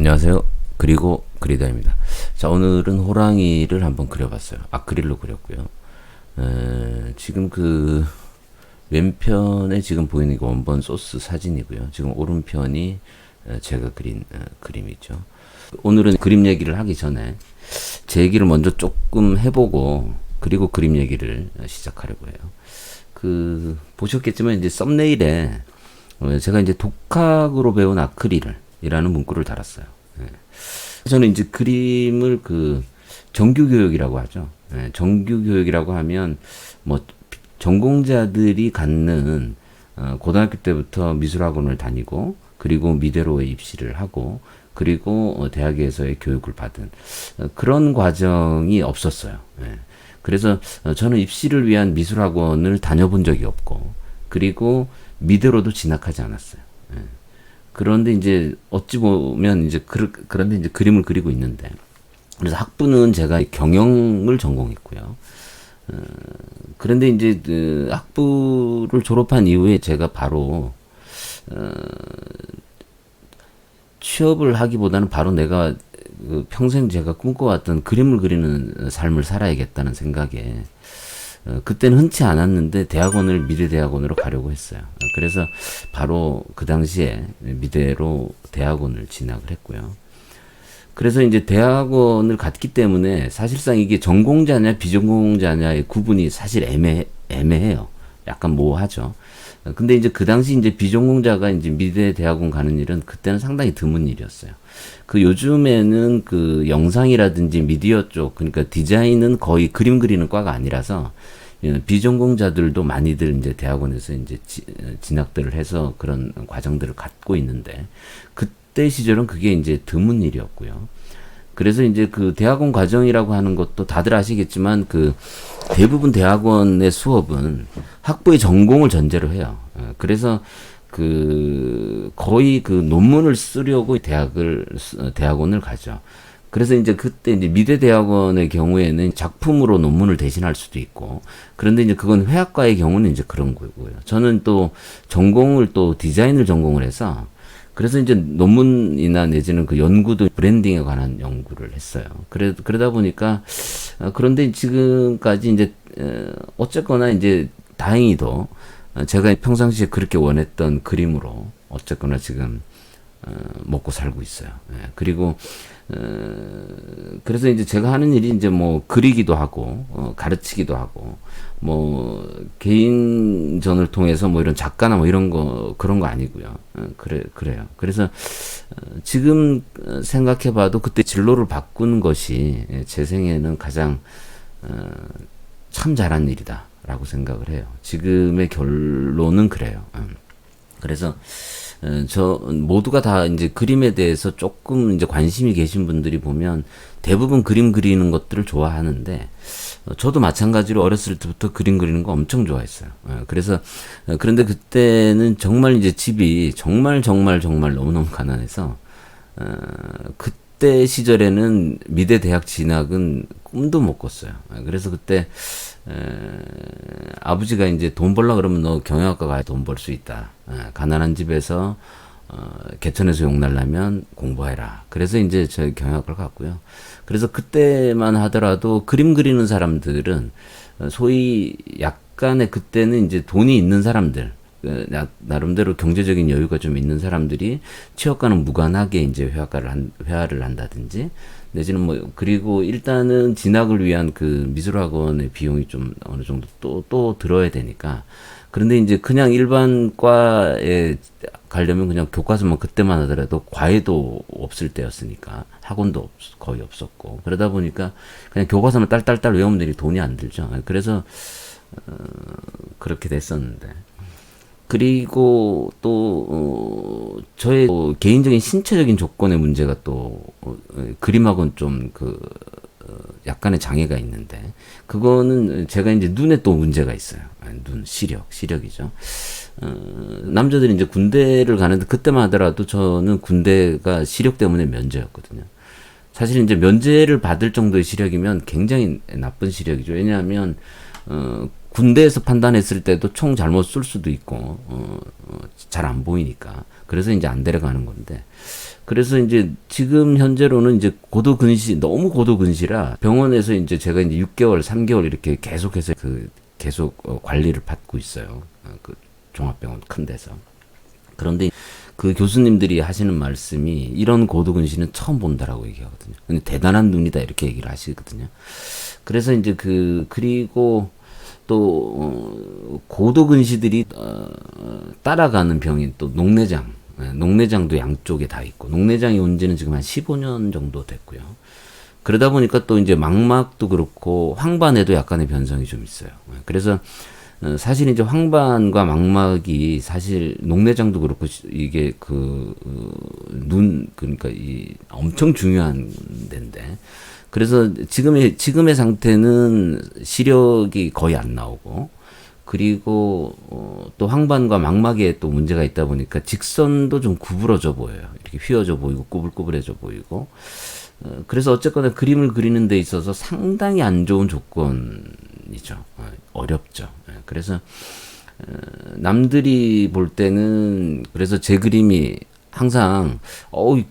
안녕하세요. 그리고 그리다입니다. 자, 오늘은 호랑이를 한번 그려봤어요. 아크릴로 그렸고요. 지금 그 왼편에 지금 보이는 게 원본 소스 사진이고요. 지금 오른편이 제가 그린 그림이죠. 오늘은 그림 얘기를 하기 전에 제 얘기를 먼저 조금 해보고 그리고 그림 얘기를 시작하려고 해요. 보셨겠지만 이제 썸네일에 제가 이제 독학으로 배운 아크릴이라는 문구를 달았어요. 저는 이제 그림을 정규교육이라고 하죠. 정규교육이라고 하면 뭐 전공자들이 갖는 고등학교 때부터 미술학원을 다니고 그리고 미대로에 입시를 하고 그리고 대학에서의 교육을 받은 그런 과정이 없었어요. 그래서 저는 입시를 위한 미술학원을 다녀본 적이 없고 그리고 미대로도 진학하지 않았어요. 그런데 이제 어찌 보면 이제 그런데 이제 그림을 그리고 있는데 그래서 학부는 제가 경영을 전공했고요. 그런데 이제 학부를 졸업한 이후에 제가 바로 취업을 하기보다는 바로 내가 평생 제가 꿈꿔왔던 그림을 그리는 삶을 살아야겠다는 생각에 그때는 흔치 않았는데 대학원을 미래대학원으로 가려고 했어요. 그래서 바로 그 당시에 미대로 대학원을 진학을 했고요. 그래서 이제 대학원을 갔기 때문에 사실상 이게 전공자냐 비전공자냐의 구분이 사실 애매해요. 약간 모호하죠. 근데 이제 그 당시 이제 비전공자가 이제 미대 대학원 가는 일은 그때는 상당히 드문 일이었어요. 요즘에는 영상이라든지 미디어 쪽, 그러니까 디자인은 거의 그림 그리는 과가 아니라서 비전공자들도 많이들 이제 대학원에서 이제 진학들을 해서 그런 과정들을 갖고 있는데 그때 시절은 그게 이제 드문 일이었고요. 그래서 이제 대학원 과정이라고 하는 것도 다들 아시겠지만 대부분 대학원의 수업은 학부의 전공을 전제로 해요. 그래서 거의 논문을 쓰려고 대학원을 가죠. 그래서 이제 그때 이제 미대 대학원의 경우에는 작품으로 논문을 대신할 수도 있고, 그런데 이제 그건 회학과의 경우는 이제 그런 거고요. 저는 또 전공을 또 디자인을 전공을 해서, 그래서 이제 논문이나 내지는 연구도 브랜딩에 관한 연구를 했어요. 그러다 보니까, 그런데 지금까지 이제, 어쨌거나 이제 다행히도 제가 평상시에 그렇게 원했던 그림으로 어쨌거나 지금 먹고 살고 있어요. 그리고 그래서 이제 제가 하는 일이 이제 뭐 그리기도 하고 가르치기도 하고 뭐 개인전을 통해서 뭐 이런 작가나 뭐 이런 거 그런 거 아니고요. 그래요. 그래서 지금 생각해봐도 그때 진로를 바꾼 것이 제 생에는 가장 참 잘한 일이다라고 생각을 해요. 지금의 결론은 그래요. 그래서 모두가 다 이제 그림에 대해서 조금 이제 관심이 계신 분들이 보면 대부분 그림 그리는 것들을 좋아하는데, 저도 마찬가지로 어렸을 때부터 그림 그리는 거 엄청 좋아했어요. 그런데 그때는 정말 이제 집이 정말 너무너무 가난해서, 그때 시절에는 미대 대학 진학은 꿈도 못 꿨어요. 그래서 그때, 아버지가 이제 돈 벌라 그러면 너 경영학과 가야 돈 벌 수 있다. 가난한 집에서 개천에서 욕날라면 공부해라. 그래서 이제 저희 경영학과를 갔고요. 그래서 그때만 하더라도 그림 그리는 사람들은 소위 약간의 그때는 이제 돈이 있는 사람들, 나름대로 경제적인 여유가 좀 있는 사람들이 취업과는 무관하게 이제 회화를 한다든지 내지는 뭐 그리고 일단은 진학을 위한 미술학원의 비용이 좀 어느 정도 또 들어야 되니까. 그런데 이제 그냥 일반 과에 가려면 그냥 교과서만 그때만 하더라도 과외도 없을 때였으니까 학원도 거의 없었고 그러다 보니까 그냥 교과서만 딸딸딸 외우면 되니 돈이 안 들죠. 그래서 그렇게 됐었는데. 그리고 또 저의 개인적인 신체적인 조건의 문제가 또 그림학은 좀 약간의 장애가 있는데 그거는 제가 이제 눈에 또 문제가 있어요. 눈 시력이죠. 남자들이 이제 군대를 가는데 그때만 하더라도 저는 군대가 시력 때문에 면제였거든요. 사실 이제 면제를 받을 정도의 시력이면 굉장히 나쁜 시력이죠. 왜냐하면 군대에서 판단했을 때도 총 잘못 쏠 수도 있고 잘 안 보이니까 그래서 이제 안 데려가는 건데 그래서 이제 지금 현재로는 이제 너무 고도근시라 병원에서 이제 제가 이제 6개월, 3개월 이렇게 계속해서 계속 관리를 받고 있어요. 그 종합병원 큰 데서. 그런데 그 교수님들이 하시는 말씀이 이런 고도근시는 처음 본다라고 얘기하거든요. 근데 대단한 눈이다 이렇게 얘기를 하시거든요. 그래서 이제 그리고 또 고도근시들이 따라가는 병인 또 녹내장. 녹내장도 양쪽에 다 있고 녹내장이 온 지는 지금 한 15년 정도 됐고요. 그러다 보니까 또 이제 망막도 그렇고 황반에도 약간의 변성이 좀 있어요. 그래서 사실 이제 황반과 망막이 사실 녹내장도 그렇고 이게 그러니까 이 엄청 중요한 데인데 그래서 지금의 상태는 시력이 거의 안 나오고 그리고 또 황반과 망막에 또 문제가 있다 보니까 직선도 좀 구부러져 보여요. 이렇게 휘어져 보이고 꾸불꾸불해져 보이고 그래서 어쨌거나 그림을 그리는 데 있어서 상당히 안 좋은 조건이죠. 어렵죠. 그래서 남들이 볼 때는 그래서 제 그림이 항상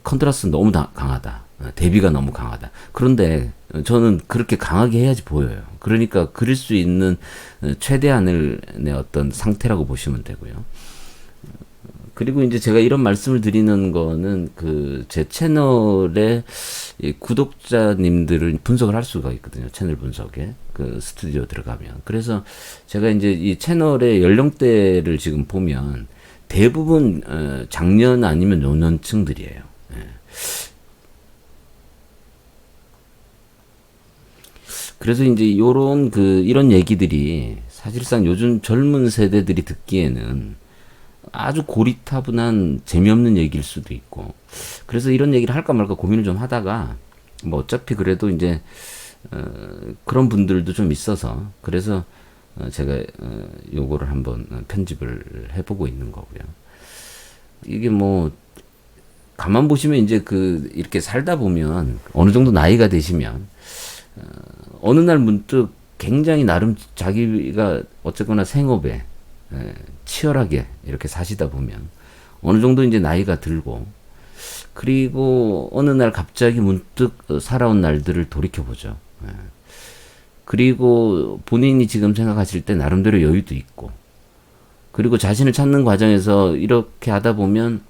컨트라스트 너무 강하다. 대비가 너무 강하다. 그런데 저는 그렇게 강하게 해야지 보여요. 그러니까 그릴 수 있는 최대한을 내 어떤 상태라고 보시면 되고요. 그리고 이제 제가 이런 말씀을 드리는 거는 제 채널에 구독자님들을 분석을 할 수가 있거든요. 채널 분석에. 스튜디오 들어가면. 그래서 제가 이제 이 채널의 연령대를 지금 보면 대부분 장년 아니면 노년층들이에요. 그래서 이제 이런 얘기들이 사실상 요즘 젊은 세대들이 듣기에는 아주 고리타분한 재미없는 얘기일 수도 있고 그래서 이런 얘기를 할까 말까 고민을 좀 하다가 뭐 어차피 그래도 이제 그런 분들도 좀 있어서 그래서 제가 요거를 한번 편집을 해보고 있는 거고요. 이게 뭐 가만 보시면 이제 이렇게 살다 보면 어느 정도 나이가 되시면 어느 날 문득 굉장히 나름 자기가 어쨌거나 생업에 치열하게 이렇게 사시다 보면 어느 정도 이제 나이가 들고 그리고 어느 날 갑자기 문득 살아온 날들을 돌이켜보죠. 그리고 본인이 지금 생각하실 때 나름대로 여유도 있고 그리고 자신을 찾는 과정에서 이렇게 하다 보면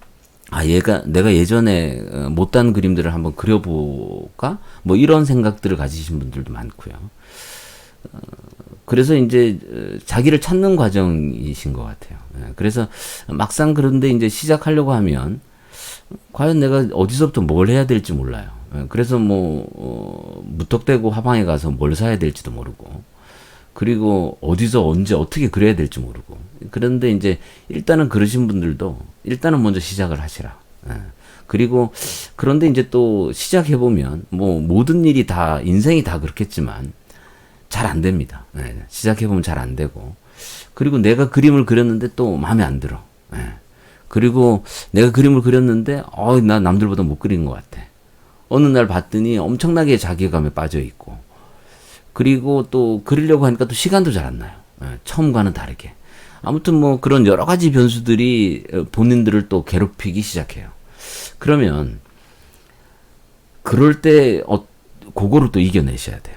내가 예전에 못한 그림들을 한번 그려볼까? 뭐 이런 생각들을 가지신 분들도 많고요. 그래서 이제 자기를 찾는 과정이신 것 같아요. 그래서 막상 그런데 이제 시작하려고 하면 과연 내가 어디서부터 뭘 해야 될지 몰라요. 그래서 무턱대고 화방에 가서 뭘 사야 될지도 모르고 그리고 어디서 언제 어떻게 그려야 될지 모르고 그런데 이제 일단은 그러신 분들도 일단은 먼저 시작을 하시라. 그리고 그런데 이제 또 시작해보면 모든 일이 다 인생이 다 그렇겠지만 잘 안 됩니다. 시작해보면 잘 안 되고 그리고 내가 그림을 그렸는데 또 마음에 안 들어. 그리고 내가 그림을 그렸는데 나 남들보다 못 그린 것 같아. 어느 날 봤더니 엄청나게 자괴감에 빠져 있고 그리고 또 그리려고 하니까 또 시간도 잘 안 나요. 처음과는 다르게. 아무튼 그런 여러 가지 변수들이 본인들을 또 괴롭히기 시작해요. 그러면 그럴 때 그거를 또 이겨내셔야 돼요.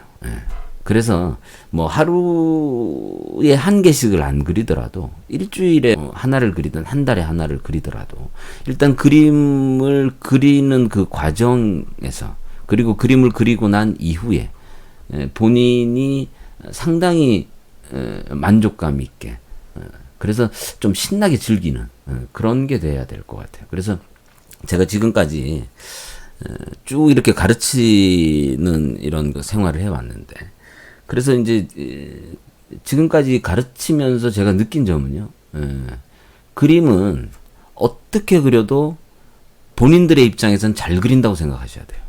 그래서 하루에 한 개씩을 안 그리더라도 일주일에 하나를 그리든 한 달에 하나를 그리더라도 일단 그림을 그리는 그 과정에서 그리고 그림을 그리고 난 이후에 본인이 상당히 만족감 있게 그래서 좀 신나게 즐기는 그런 게 돼야 될 것 같아요. 그래서 제가 지금까지 쭉 이렇게 가르치는 이런 생활을 해왔는데 그래서 이제 지금까지 가르치면서 제가 느낀 점은요. 그림은 어떻게 그려도 본인들의 입장에선 잘 그린다고 생각하셔야 돼요.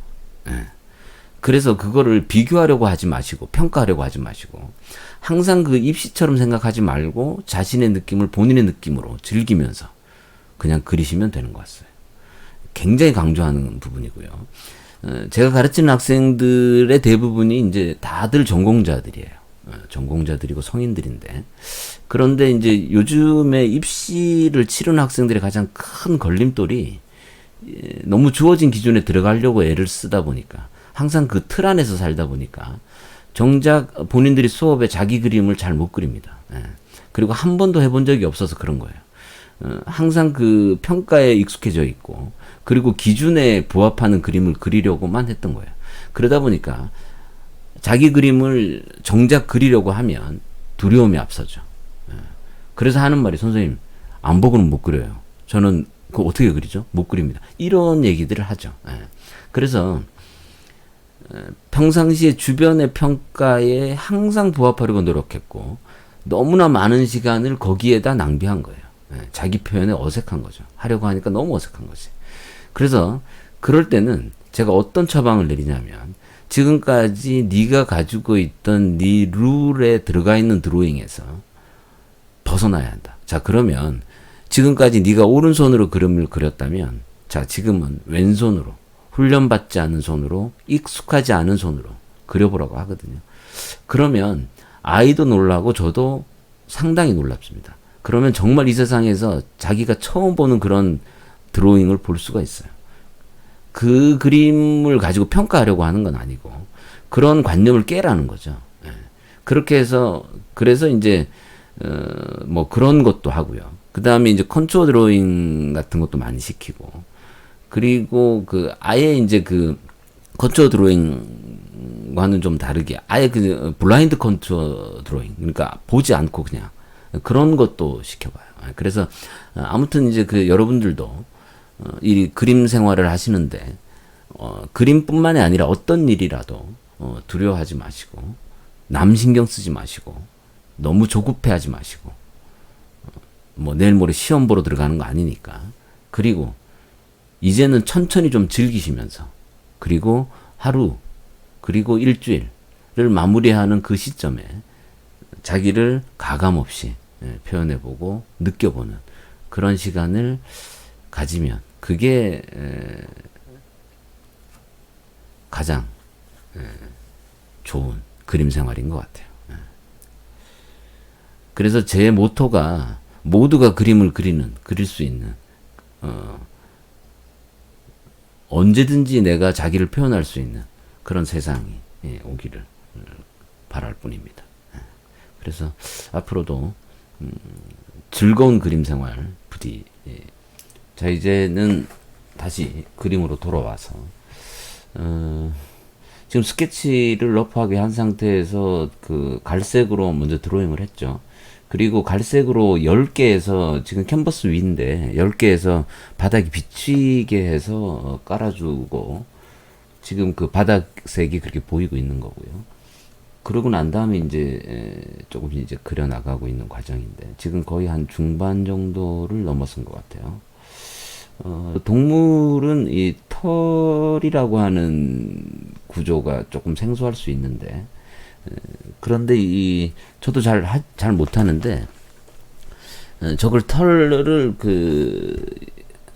그래서 그거를 비교하려고 하지 마시고 평가하려고 하지 마시고 항상 그 입시처럼 생각하지 말고 자신의 느낌을 본인의 느낌으로 즐기면서 그냥 그리시면 되는 것 같아요. 굉장히 강조하는 부분이고요. 제가 가르치는 학생들의 대부분이 이제 다들 전공자들이에요. 전공자들이고 성인들인데, 그런데 이제 요즘에 입시를 치르는 학생들의 가장 큰 걸림돌이 너무 주어진 기준에 들어가려고 애를 쓰다 보니까, 항상 그 틀 안에서 살다 보니까 정작 본인들이 수업에 자기 그림을 잘 못 그립니다. 그리고 한 번도 해본 적이 없어서 그런 거예요. 항상 그 평가에 익숙해져 있고, 그리고 기준에 부합하는 그림을 그리려고만 했던 거예요. 그러다 보니까 자기 그림을 정작 그리려고 하면 두려움이 앞서죠. 그래서 하는 말이, 선생님 안 보고는 못 그려요. 저는 그거 어떻게 그리죠? 못 그립니다. 이런 얘기들을 하죠. 그래서 평상시에 주변의 평가에 항상 부합하려고 노력했고, 너무나 많은 시간을 거기에다 낭비한 거예요. 자기 표현에 어색한 거죠. 하려고 하니까 너무 어색한 거지. 그래서 그럴 때는 제가 어떤 처방을 내리냐면, 지금까지 네가 가지고 있던 네 룰에 들어가 있는 드로잉에서 벗어나야 한다. 자, 그러면 지금까지 네가 오른손으로 그림을 그렸다면, 자, 지금은 왼손으로, 훈련받지 않은 손으로, 익숙하지 않은 손으로 그려보라고 하거든요. 그러면 아이도 놀라고 저도 상당히 놀랍습니다. 그러면 정말 이 세상에서 자기가 처음 보는 그런 드로잉을 볼 수가 있어요. 그 그림을 가지고 평가하려고 하는 건 아니고, 그런 관념을 깨라는 거죠. 그렇게 해서, 그래서 이제 뭐 그런 것도 하고요. 그 다음에 이제 컨트롤 드로잉 같은 것도 많이 시키고, 그리고 그 아예 이제 그 컨트롤 드로잉과는 좀 다르게 아예 그 블라인드 컨트롤 드로잉, 그러니까 보지 않고 그냥 그런 것도 시켜봐요. 그래서 아무튼 이제 그 여러분들도 이 그림 생활을 하시는데, 그림뿐만이 아니라 어떤 일이라도 두려워하지 마시고, 남 신경 쓰지 마시고, 너무 조급해하지 마시고, 뭐 내일 모레 시험 보러 들어가는 거 아니니까. 그리고 이제는 천천히 좀 즐기시면서, 그리고 하루, 그리고 일주일을 마무리하는 그 시점에 자기를 가감없이 표현해보고 느껴보는 그런 시간을 가지면, 그게 가장 좋은 그림 생활인 것 같아요. 그래서 제 모토가 모두가 그림을 그릴 수 있는, 언제든지 내가 자기를 표현할 수 있는 그런 세상이 오기를 바랄 뿐입니다. 그래서 앞으로도 즐거운 그림 생활 부디. 자, 이제는 다시 그림으로 돌아와서, 지금 스케치를 러프하게 한 상태에서 그 갈색으로 먼저 드로잉을 했죠. 그리고 갈색으로 10개에서, 지금 캔버스 위인데 10개에서 바닥이 비치게 해서 깔아주고, 지금 그 바닥색이 그렇게 보이고 있는 거고요. 그러고 난 다음에 이제 조금씩 이제 그려나가고 있는 과정인데, 지금 거의 한 중반 정도를 넘어선 것 같아요. 동물은 이 털이라고 하는 구조가 조금 생소할 수 있는데, 그런데 저도 잘 못하는데, 저걸 털을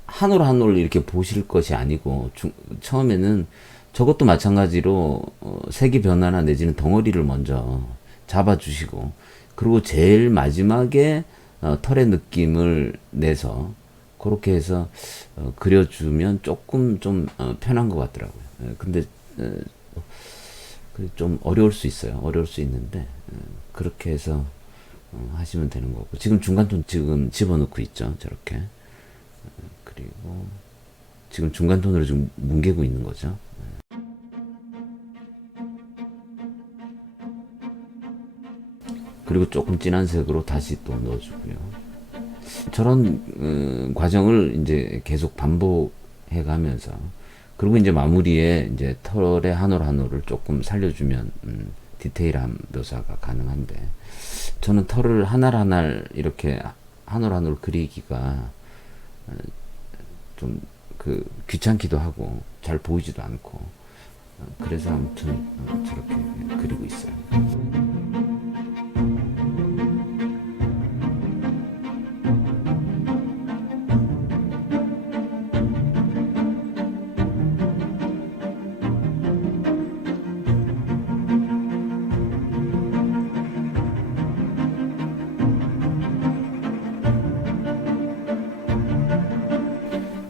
한 올 한 올 이렇게 보실 것이 아니고, 처음에는 저것도 마찬가지로 색이 변화나 내지는 덩어리를 먼저 잡아주시고, 그리고 제일 마지막에 털의 느낌을 내서 그렇게 해서 그려주면 조금 좀 편한 것 같더라고요. 근데 좀 어려울 수 있어요. 어려울 수 있는데 그렇게 해서 하시면 되는 거고, 지금 중간톤 지금 집어넣고 있죠. 저렇게. 그리고 지금 중간톤으로 좀 뭉개고 있는 거죠. 그리고 조금 진한 색으로 다시 또 넣어주고요. 저런 과정을 이제 계속 반복해 가면서, 그리고 이제 마무리에 이제 털의 한 올 한 올을 조금 살려주면 디테일한 묘사가 가능한데, 저는 털을 하나 하나 이렇게 한 올 한 올 그리기가 좀 귀찮기도 하고 잘 보이지도 않고, 그래서 아무튼 저렇게 그리고 있어요.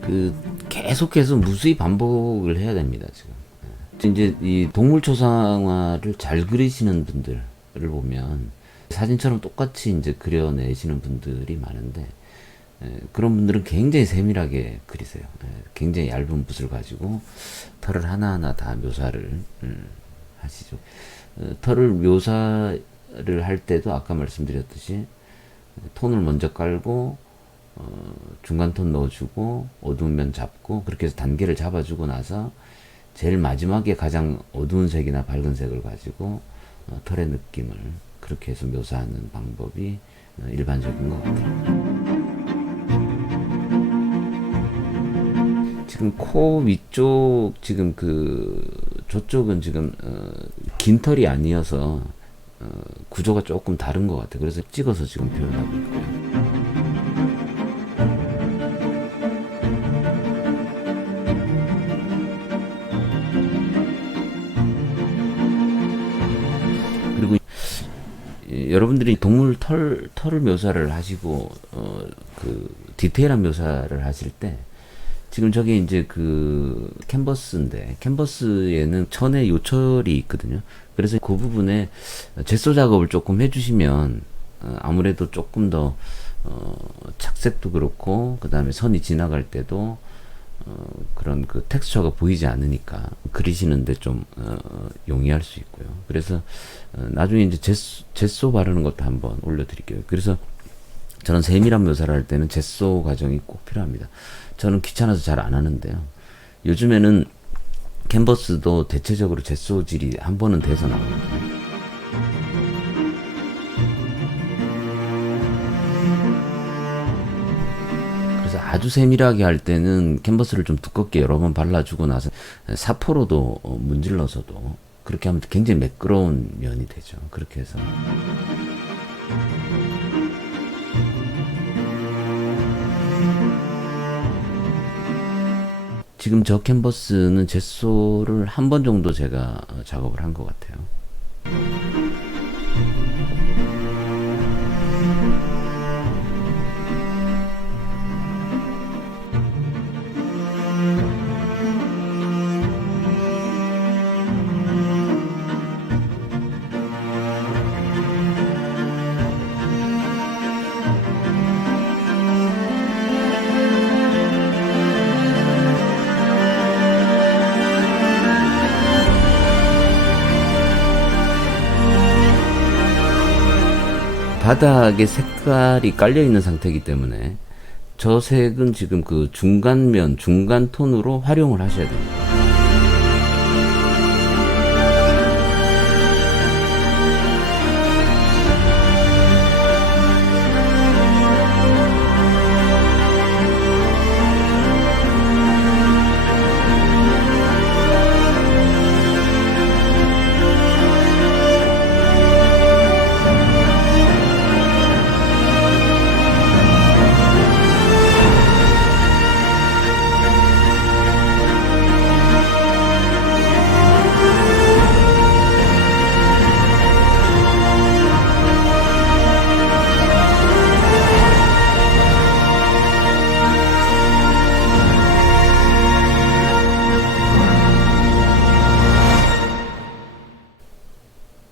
그 계속해서 무수히 반복을 해야 됩니다, 지금. 이제 이 동물 초상화를 잘 그리시는 분들을 보면 사진처럼 똑같이 이제 그려내시는 분들이 많은데, 그런 분들은 굉장히 세밀하게 그리세요. 굉장히 얇은 붓을 가지고 털을 하나하나 다 묘사를 하시죠. 털을 묘사를 할 때도 아까 말씀드렸듯이 톤을 먼저 깔고 중간 톤 넣어주고 어두운 면 잡고 그렇게 해서 단계를 잡아주고 나서 제일 마지막에 가장 어두운 색이나 밝은 색을 가지고 털의 느낌을 그렇게 해서 묘사하는 방법이 일반적인 것 같아요. 지금 코 위쪽 지금 저쪽은 지금 긴 털이 아니어서 구조가 조금 다른 것 같아요. 그래서 찍어서 지금 표현하고 있고요. 그리고 여러분들이 동물 털을 묘사를 하시고 디테일한 묘사를 하실 때 지금 저게 이제 캔버스인데 캔버스에는 천의 요철이 있거든요. 그래서 그 부분에 제소 작업을 조금 해주시면 아무래도 조금 더 착색도 그렇고 그 다음에 선이 지나갈 때도 그런 텍스처가 보이지 않으니까 그리시는데 좀 용이할 수 있고요. 그래서 나중에 이제 제소 바르는 것도 한번 올려드릴게요. 그래서 저는 세밀한 묘사를 할 때는 제소 과정이 꼭 필요합니다. 저는 귀찮아서 잘 안 하는데요. 요즘에는 캔버스도 대체적으로 제소질이 한 번은 돼서 나오거든요. 그래서 아주 세밀하게 할 때는 캔버스를 좀 두껍게 여러 번 발라주고 나서 사포로도 문질러서도 그렇게 하면 굉장히 매끄러운 면이 되죠. 그렇게 해서 지금 저 캔버스는 제소를 한 번 정도 제가 작업을 한 것 같아요. 바닥에 색깔이 깔려 있는 상태이기 때문에 저 색은 지금 중간면, 중간 톤으로 활용을 하셔야 됩니다.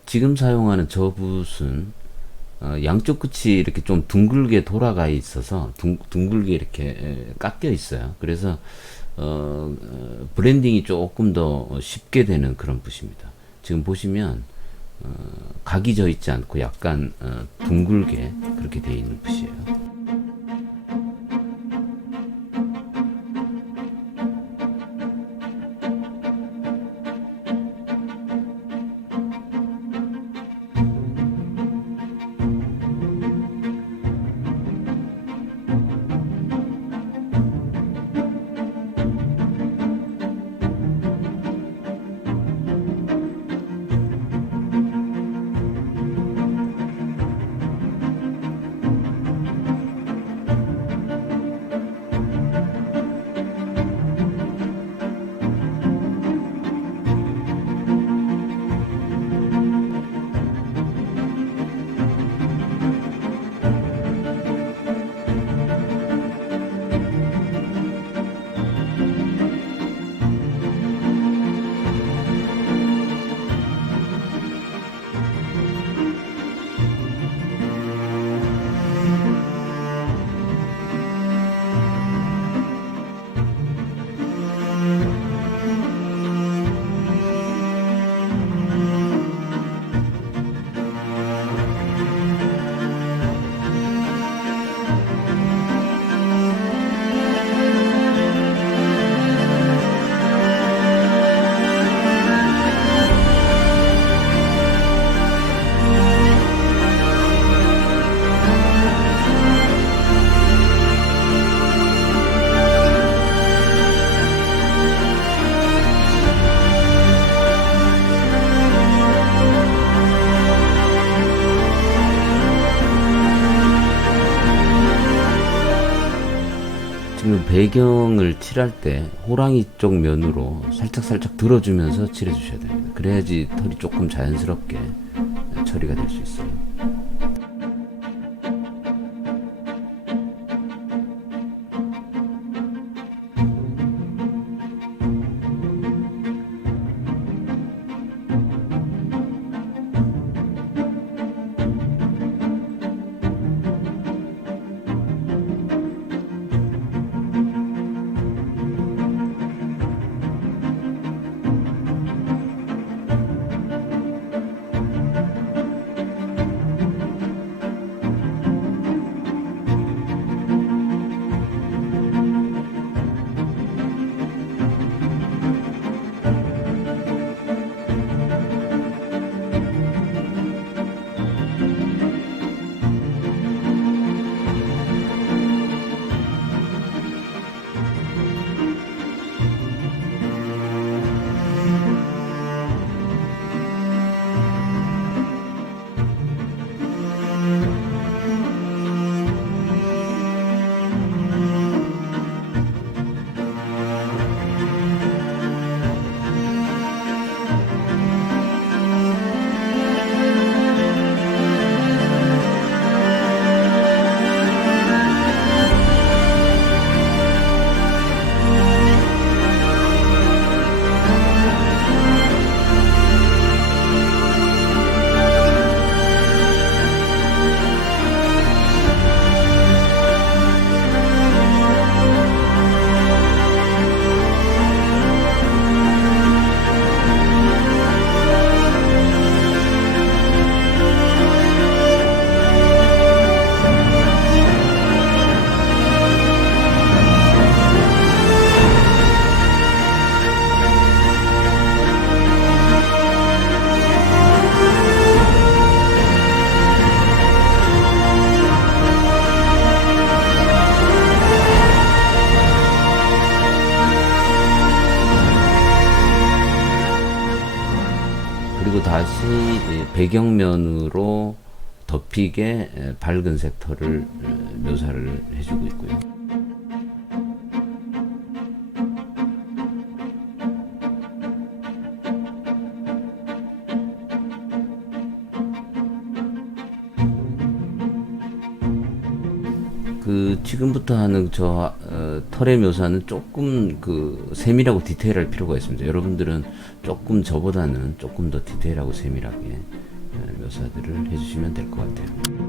지금 사용하는 저 붓은 양쪽 끝이 이렇게 좀 둥글게 돌아가 있어서 둥글게 이렇게 깎여 있어요. 그래서 브랜딩이 조금 더 쉽게 되는 그런 붓입니다. 지금 보시면 각이 져 있지 않고 약간 둥글게 그렇게 되어 있는 붓이에요. 지금 배경을 칠할 때 호랑이 쪽 면으로 살짝 들어주면서 칠해 주셔야 됩니다. 그래야지 털이 조금 자연스럽게 처리가 될 수 있어요. 그리고 다시 배경면으로 덮이게 밝은 색터를 묘사를 해주고 있고요. 그 지금부터 하는 털의 묘사는 조금 그 세밀하고 디테일할 필요가 있습니다. 여러분들은 조금 저보다는 조금 더 디테일하고 세밀하게 묘사들을 해주시면 될 것 같아요.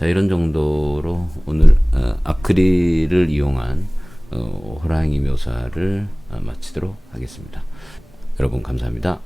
자, 이런 정도로 오늘 아크릴을 이용한 호랑이 묘사를 마치도록 하겠습니다. 여러분 감사합니다.